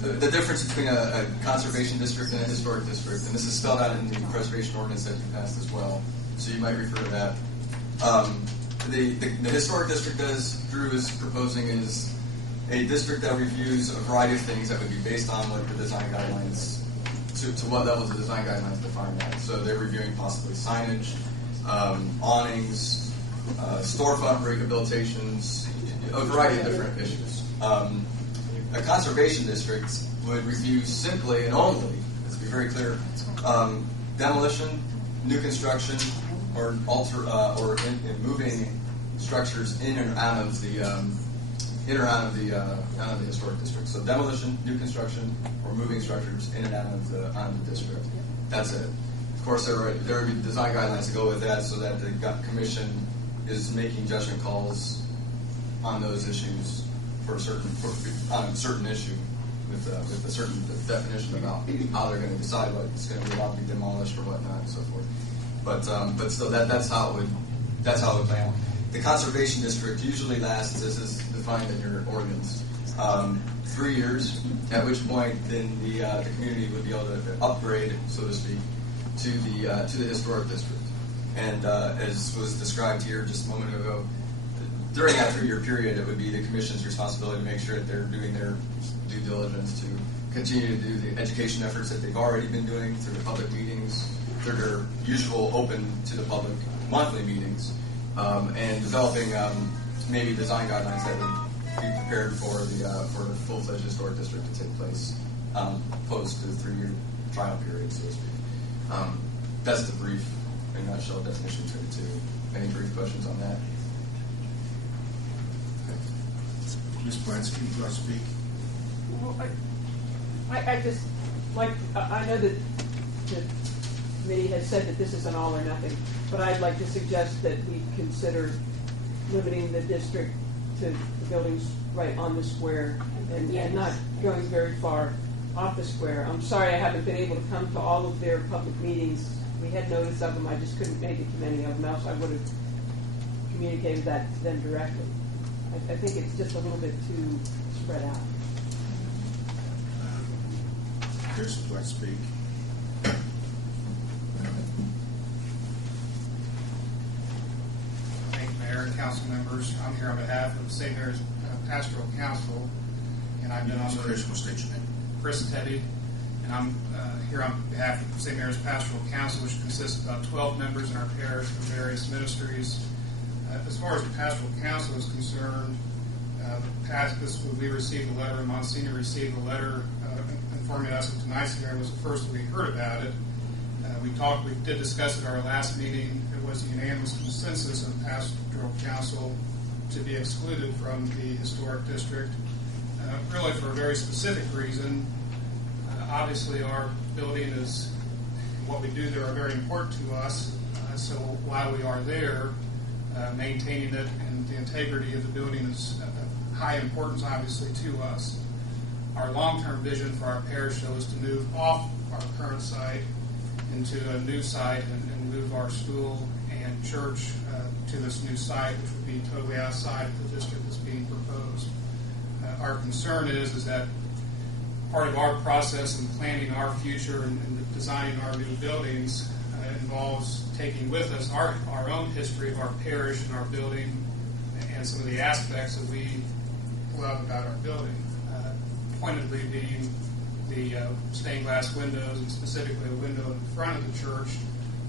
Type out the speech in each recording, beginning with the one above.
the difference between a conservation district and a historic district, and this is spelled out in the preservation ordinance that you passed as well, so you might refer to that. The historic district, as Drew is proposing, is a district that reviews a variety of things that would be based on what the design guidelines, to what levels the design guidelines define that. So they're reviewing possibly signage, awnings, storefront rehabilitations, a variety of different issues. A conservation district would review simply and only, let's be very clear, demolition, new construction, or moving structures in and out of the historic district. So demolition, new construction, or moving structures in and out of the district. That's it. Of course, there would be design guidelines to go with that, so that the commission is making judgment calls on those issues on a certain issue with a certain definition about how they're going to decide what's going to be allowed to be demolished or whatnot and so forth. But still, that's how it would play out. The conservation district usually lasts, this is defined in your ordinance, 3 years, at which point then the community would be able to upgrade, so to speak, to the historic district. And as was described here just a moment ago, during that 3-year period, it would be the commission's responsibility to make sure that they're doing their due diligence to continue to do the education efforts that they've already been doing through the public meetings, through their usual open to the public monthly meetings, and developing maybe design guidelines that would be prepared for the full-fledged historic district to take place post the 3-year trial period, so to speak. That's the brief, in a nutshell, definition between the two. Any brief questions on that? Ms. Blansky, would you like to speak? Well, I just like, I know that the committee has said that this is an all or nothing, but I'd like to suggest that we consider limiting the district to the buildings right on the square and not going very far off the square. I'm sorry I haven't been able to come to all of their public meetings. We had notice of them, I just couldn't make it to many of them, else I would have communicated that to them directly. I think it's just a little bit too spread out. Chris, would you like to speak? Thank you, Mayor and council members. I'm here on behalf of St. Mary's Pastoral Council, and I've been on the Chris, will state your name. Chris Teddy, and I'm here on behalf of St. Mary's Pastoral Council, which consists of about 12 members in our parish from various ministries. As far as the Pastoral Council is concerned, we received a letter, and Monsignor received a letter informing us that tonight's hearing was the first that we heard about it. We did discuss at our last meeting. It was a unanimous consensus of the Pastoral Council to be excluded from the historic district, really for a very specific reason. Obviously, our building is, what we do there are very important to us, so while we are there, maintaining it and the integrity of the building is of high importance, obviously, to us. Our long-term vision for our parish, though, is to move off our current site into a new site and move our school and church to this new site, which would be totally outside of the district that's being proposed. Our concern is that part of our process in planning our future and designing our new buildings involves taking with us our own history of our parish and our building and some of the aspects that we love about our building. Pointedly being the stained glass windows, and specifically the window in front of the church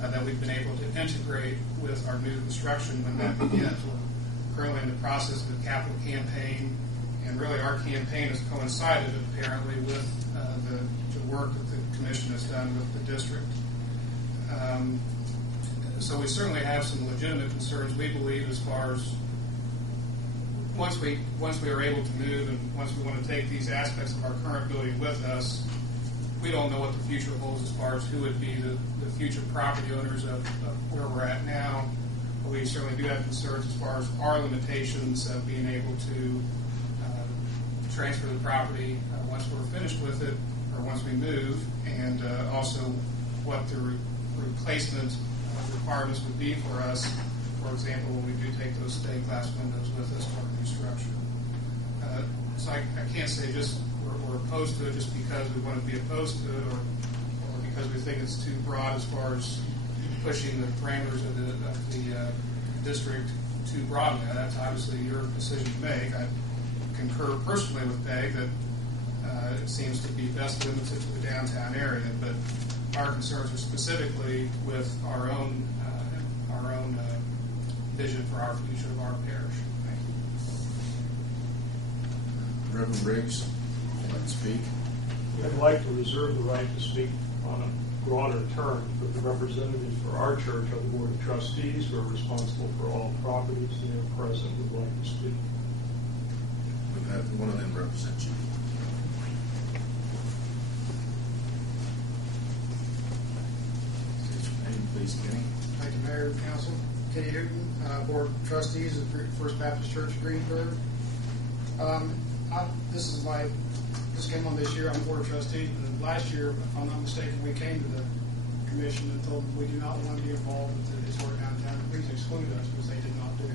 that we've been able to integrate with our new construction when that begins. We're currently in the process of a capital campaign, and really our campaign has coincided apparently with the work that the commission has done with the district. So we certainly have some legitimate concerns, we believe, as far as once we are able to move and once we want to take these aspects of our current building with us, we don't know what the future holds as far as who would be the future property owners of where we're at now. But we certainly do have concerns as far as our limitations of being able to transfer the property once we're finished with it or once we move, and also what the replacement requirements would be for us. For example, when we do take those stained glass windows with us for our new structure. So I can't say just we're opposed to it just because we want to be opposed to it, or because we think it's too broad as far as pushing the parameters of the district too broadly. Now, that's obviously your decision to make. I concur personally with Peg that it seems to be best limited to the downtown area, but our concerns are specifically with our own vision for our future of our parish. Thank you. Reverend Briggs, would you like to speak? I'd like to reserve the right to speak on a broader term, but the representatives for our church are the Board of Trustees, who are responsible for all properties, and they're present, would like to speak. We'll have one of them represent you. State your name, please, Kenny. Thank you, Mayor and Council. Kenny Newton, Board of Trustees of First Baptist Church of Greensburg. This came on this year. I'm Board of Trustees, but last year, if I'm not mistaken, we came to the commission and told them we do not want to be involved with the historic downtown. Please exclude us, because they did not do.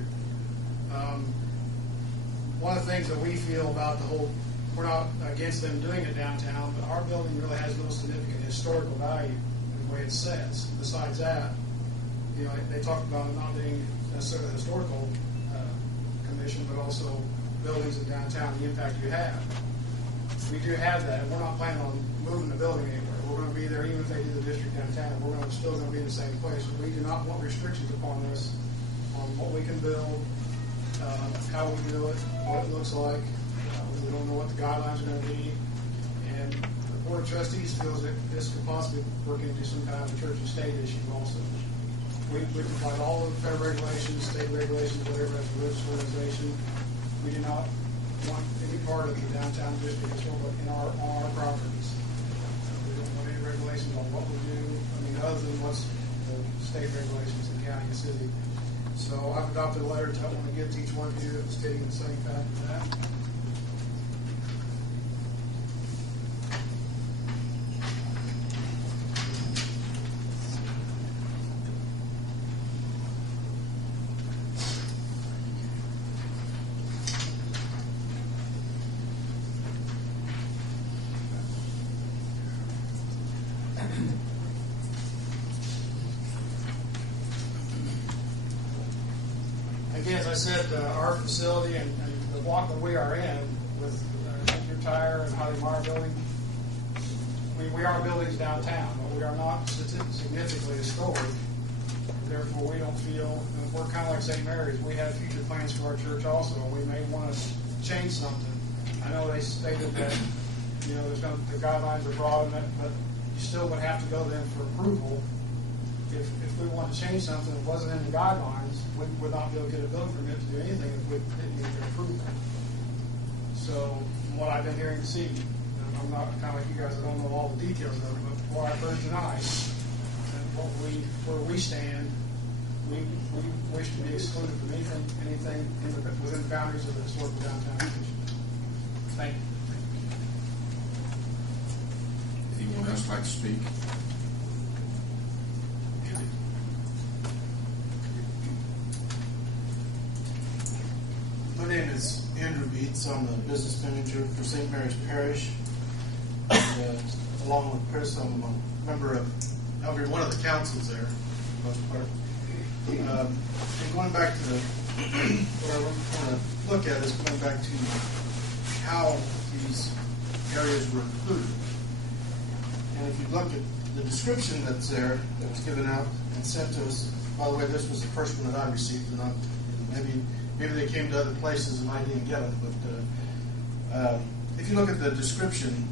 One of the things that we feel about the whole, we're not against them doing it downtown, but our building really has no significant historical value in the way it sets. Besides that, you know, they talked about it not being necessarily a historical commission, but also buildings in downtown, the impact you have. We do have that, and we're not planning on moving the building anywhere. We're going to be there even if they do the district downtown. We're still going to be in the same place. We do not want restrictions upon us on what we can build, how we do it, what it looks like. We don't know what the guidelines are going to be. And the Board of Trustees feels that this could possibly work into some kind of a church and state issue also. We comply with all of the federal regulations, state regulations, whatever, as a religious organization. We do not want any part of the downtown district on our properties. We don't want any regulations on what we do, other than what's the state regulations in county and city. So I've adopted a letter I want to give to each one of you stating the same fact as that. Again, as I said, our facility and the block that we are in with your Tire and Holly Meyer building, we are buildings downtown, but we are not significantly historic. Therefore, we don't feel, we're kind of like St. Mary's. We have future plans for our church also, and we may want to change something. I know they stated that, the guidelines are broad in it, but you still would have to go to them for approval. If we want to change something that wasn't in the guidelines, we would not be able to get a building permit to do anything if we didn't get their approval. So, from what I've been hearing this evening, I'm not kind of like you guys, I don't know all the details of it, but what I've heard tonight, and where we stand, we wish to be excluded from anything within the boundaries of the historical downtown commission. Thank you. Anyone else like to speak? My name is Andrew Beats. I'm the business manager for St. Mary's Parish. And, along with Chris, I'm a member of every one of the councils there, for the most part. And going back to what I want to look at is going back to how these areas were included. And if you look at the description that's there, that was given out and sent to us, by the way, this was the first one that I received, and maybe they came to other places and I didn't get it, but if you look at the description,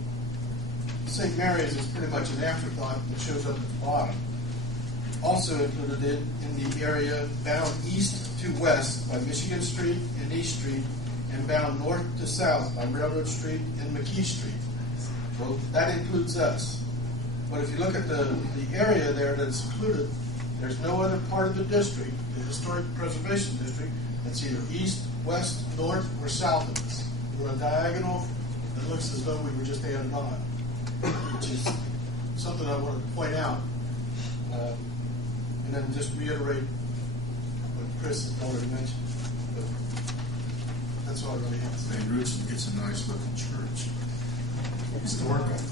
St. Mary's is pretty much an afterthought that shows up at the bottom. Also included in the area bound east to west by Michigan Street and East Street, and bound north to south by Railroad Street and McKee Street. So that includes us. But if you look at the area there that's included, there's no other part of the district, the Historic Preservation District, that's either east, west, north, or south of us. We're a diagonal that looks as though we were just added on, which is something I wanted to point out. And then just reiterate what Chris has already mentioned. But that's all I really have to say. St. Richard gets a nice looking church. It's to work on.